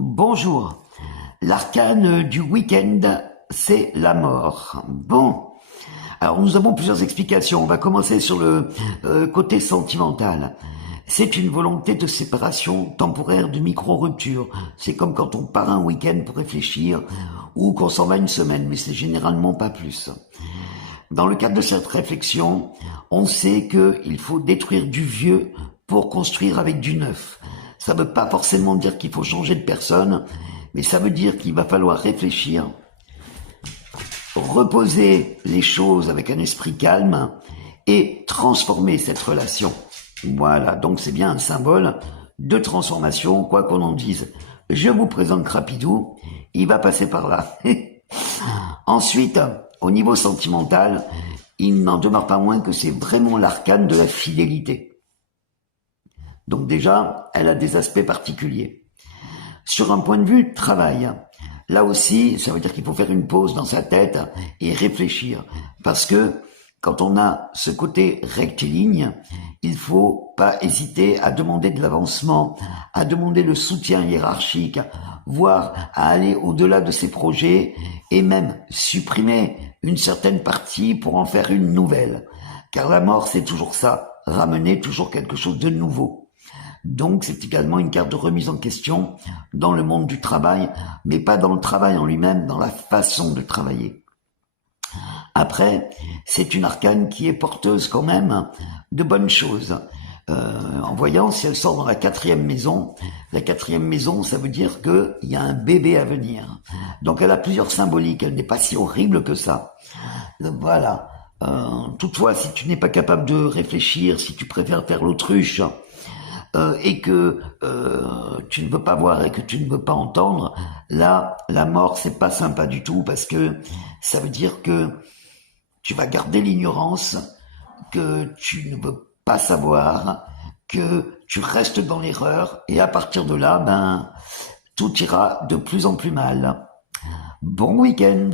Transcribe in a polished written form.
Bonjour. L'arcane du week-end, c'est la mort. Bon. Alors nous avons plusieurs explications. On va commencer sur le côté sentimental. C'est une volonté de séparation temporaire, de micro-rupture. C'est comme quand on part un week-end pour réfléchir ou qu'on s'en va une semaine, mais c'est généralement pas plus. Dans le cadre de cette réflexion, on sait qu'il faut détruire du vieux pour construire avec du neuf. Ça ne veut pas forcément dire qu'il faut changer de personne, mais ça veut dire qu'il va falloir réfléchir, reposer les choses avec un esprit calme et transformer cette relation. Voilà, donc c'est bien un symbole de transformation, quoi qu'on en dise. Je vous présente Crapidou, il va passer par là. Ensuite, au niveau sentimental, il n'en demeure pas moins que c'est vraiment l'arcane de la fidélité. Donc déjà, elle a des aspects particuliers. Sur un point de vue travail, là aussi, ça veut dire qu'il faut faire une pause dans sa tête et réfléchir. Parce que quand on a ce côté rectiligne, il faut pas hésiter à demander de l'avancement, à demander le soutien hiérarchique, voire à aller au-delà de ses projets et même supprimer une certaine partie pour en faire une nouvelle. Car la mort, c'est toujours ça, ramener toujours quelque chose de nouveau. Donc, c'est également une carte de remise en question dans le monde du travail, mais pas dans le travail en lui-même, dans la façon de travailler. Après, c'est une arcane qui est porteuse quand même de bonnes choses. En voyant, si elle sort dans la quatrième maison, ça veut dire qu'il y a un bébé à venir. Donc, elle a plusieurs symboliques, elle n'est pas si horrible que ça. Donc, voilà. Toutefois, si tu n'es pas capable de réfléchir, si tu préfères faire l'autruche, et que tu ne veux pas voir et que tu ne veux pas entendre, là, la mort, c'est pas sympa du tout parce que ça veut dire que tu vas garder l'ignorance, que tu ne veux pas savoir, que tu restes dans l'erreur et à partir de là, tout ira de plus en plus mal. Bon week-end!